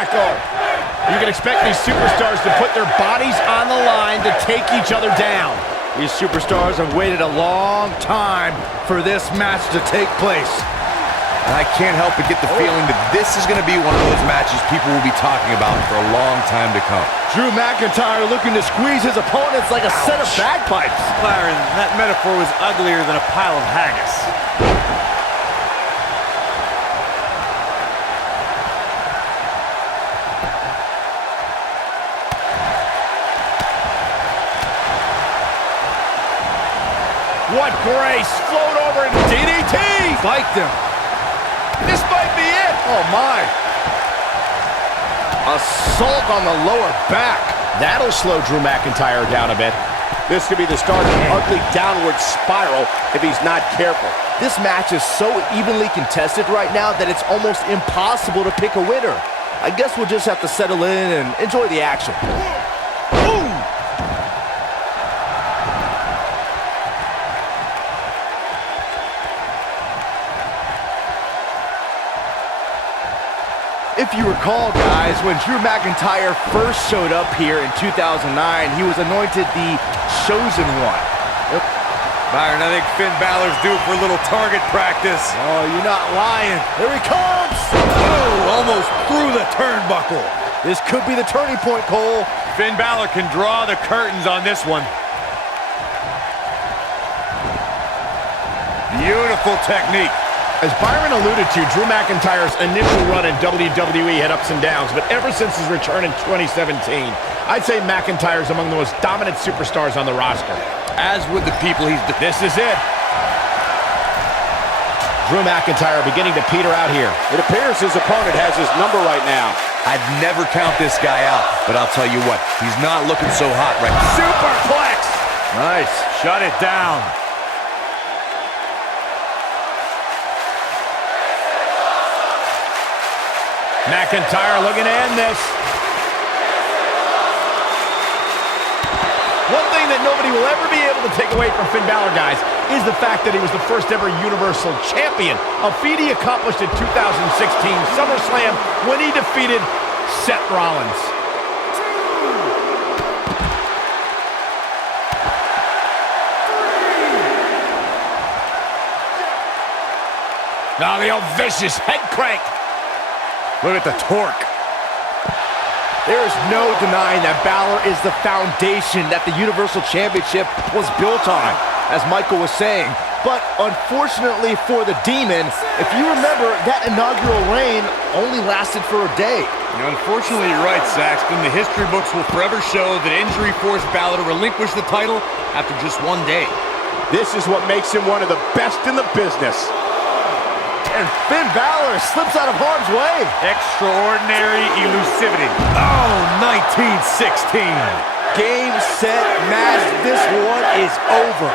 tackle. You can expect these superstars to put their bodies on the line to take each other down. These superstars have waited a long time for this match to take place. And I can't help but get the feeling that this is going to be one of those matches people will be talking about for a long time to come. Drew McIntyre looking to squeeze his opponents like a set of bagpipes. Byron, that metaphor was uglier than a pile of haggis. What grace! Float over into DDT! Spiked him. This might be it! Oh, my. Assault on the lower back. That'll slow Drew McIntyre down a bit. This could be the start of an ugly downward spiral if he's not careful. This match is so evenly contested right now that it's almost impossible to pick a winner. I guess we'll just have to settle in and enjoy the action. If you recall, guys, when Drew McIntyre first showed up here in 2009, he was anointed the Chosen One. Byron, I think Finn Balor's due for a little target practice. Oh, you're not lying. Here he comes! Oh, almost through the turnbuckle. This could be the turning point, Cole. Finn Balor can draw the curtains on this one. Beautiful technique. As Byron alluded to, Drew McIntyre's initial run in WWE had ups and downs, but ever since his return in 2017, I'd say McIntyre's among the most dominant superstars on the roster. As with the people he's... This is it. Drew McIntyre beginning to peter out here. It appears his opponent has his number right now. I'd never count this guy out, but I'll tell you what, he's not looking so hot right now. Superplex! Nice. Shut it down. McIntyre looking to end this. One thing that nobody will ever be able to take away from Finn Balor, guys, is the fact that he was the first ever Universal Champion, a feat he accomplished in 2016 SummerSlam when he defeated Seth Rollins. Now the old vicious head crank. Look at the torque. There is no denying that Balor is the foundation that the Universal Championship was built on, as Michael was saying. But unfortunately for the Demon, if you remember, that inaugural reign only lasted for a day. Unfortunately, you're right, Saxton. The history books will forever show that injury forced Balor to relinquish the title after just one day. This is what makes him one of the best in the business. And Finn Balor slips out of harm's way. Extraordinary elusivity. Oh, 1916. Game, set, match. This one is over.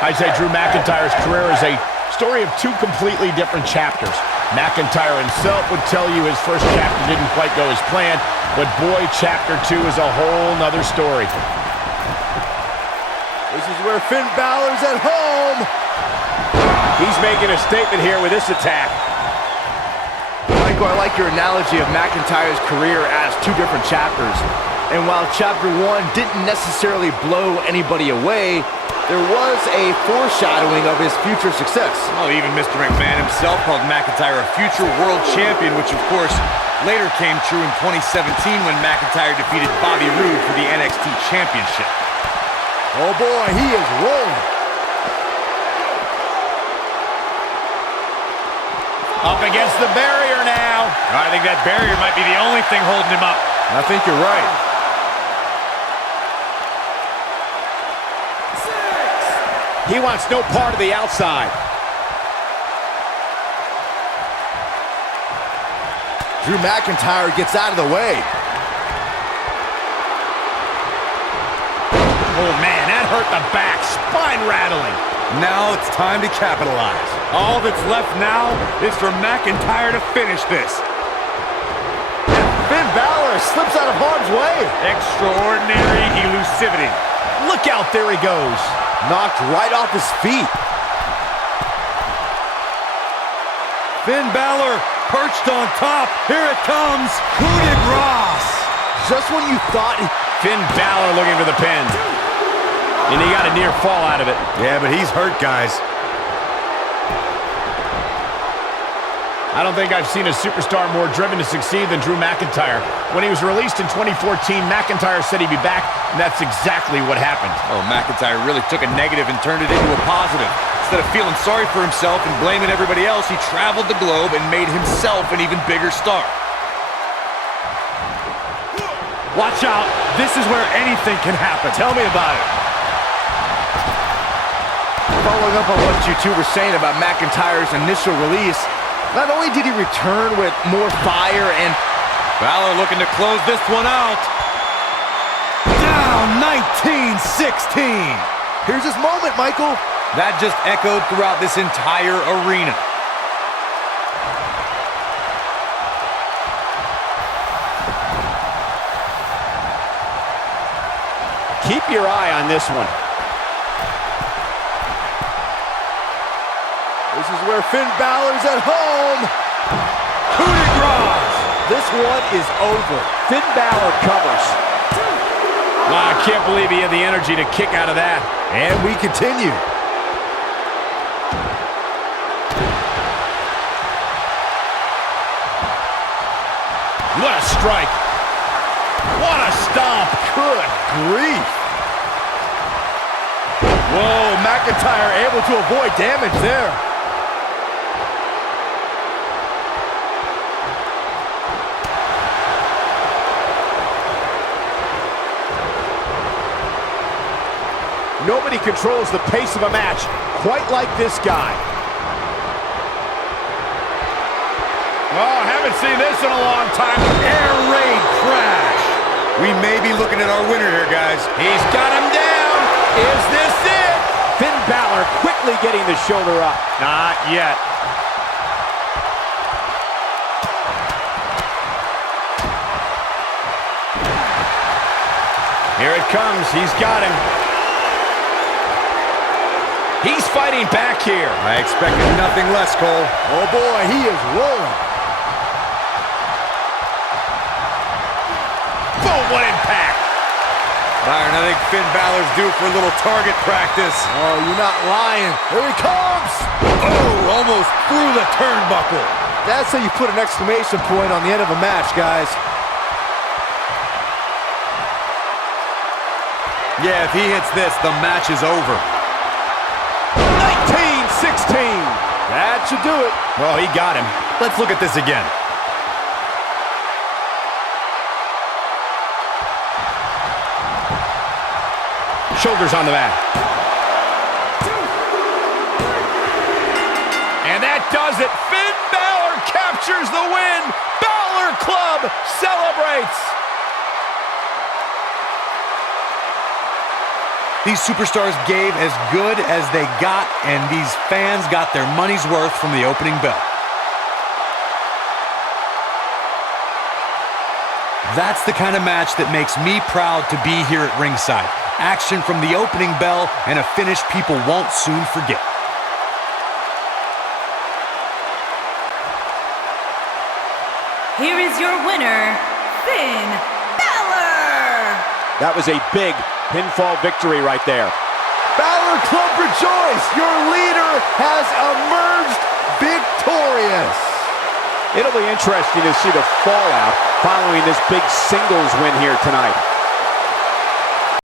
I'd say Drew McIntyre's career is a story of two completely different chapters. McIntyre himself would tell you his first chapter didn't quite go as planned, but boy, chapter 2 is a whole nother story. This is where Finn Balor's at home. He's making a statement here with this attack. Michael, I like your analogy of McIntyre's career as two different chapters. And while chapter 1 didn't necessarily blow anybody away, there was a foreshadowing of his future success. Well, even Mr. McMahon himself called McIntyre a future world champion, which of course later came true in 2017 when McIntyre defeated Bobby Roode for the NXT Championship. Oh boy, he is rolling. Up against the barrier now. I think that barrier might be the only thing holding him up. I think you're right. 6. He wants no part of the outside. Drew McIntyre gets out of the way. Oh man, that hurt the back. Spine rattling. Now it's time to capitalize. All that's left now is for McIntyre to finish this. Finn Balor slips out of harm's way. Extraordinary elusivity. Look out, there he goes. Knocked right off his feet. Finn Balor perched on top. Here it comes. Coup de grace. Just when you thought... Finn Bálor looking for the pin. And he got a near fall out of it. Yeah, but he's hurt, guys. I don't think I've seen a superstar more driven to succeed than Drew McIntyre. When he was released in 2014, McIntyre said he'd be back, and that's exactly what happened. Oh, McIntyre really took a negative and turned it into a positive. Instead of feeling sorry for himself and blaming everybody else, he traveled the globe and made himself an even bigger star. Watch out. This is where anything can happen. Tell me about it. Following up on what you two were saying about McIntyre's initial release, not only did he return with more fire and... Bálor looking to close this one out. Down 19-16. Here's his moment, Michael. That just echoed throughout this entire arena. Keep your eye on this one. This is where Finn Bálor's at home. Coup de grace. This one is over. Finn Bálor covers. Wow, I can't believe he had the energy to kick out of that. And we continue. What a strike. What a stomp. Good grief. Whoa, McIntyre able to avoid damage there. Nobody controls the pace of a match quite like this guy. Oh, haven't seen this in a long time. Air raid crash. We may be looking at our winner here, guys. He's got him down. Is this it? Finn Bálor quickly getting the shoulder up. Not yet. Here it comes. He's got him. He's fighting back here. I expected nothing less, Cole. Oh boy, he is rolling. Boom, what impact. Byron, I think Finn Bálor's due for a little target practice. Oh, you're not lying. Here he comes. Oh, almost through the turnbuckle. That's how you put an exclamation point on the end of a match, guys. Yeah, if he hits this, the match is over. 19-16. That should do it. Well, he got him. Let's look at this again. Shoulders on the mat. And that does it. Finn Bálor captures the win. Bálor Club celebrates. These superstars gave as good as they got, and these fans got their money's worth from the opening bell. That's the kind of match that makes me proud to be here at ringside. Action from the opening bell and a finish people won't soon forget. Here is your winner, Finn Bálor. That was a big pinfall victory right there. Bálor Club rejoice! Your leader has emerged victorious. It'll be interesting to see the fallout following this big singles win here tonight.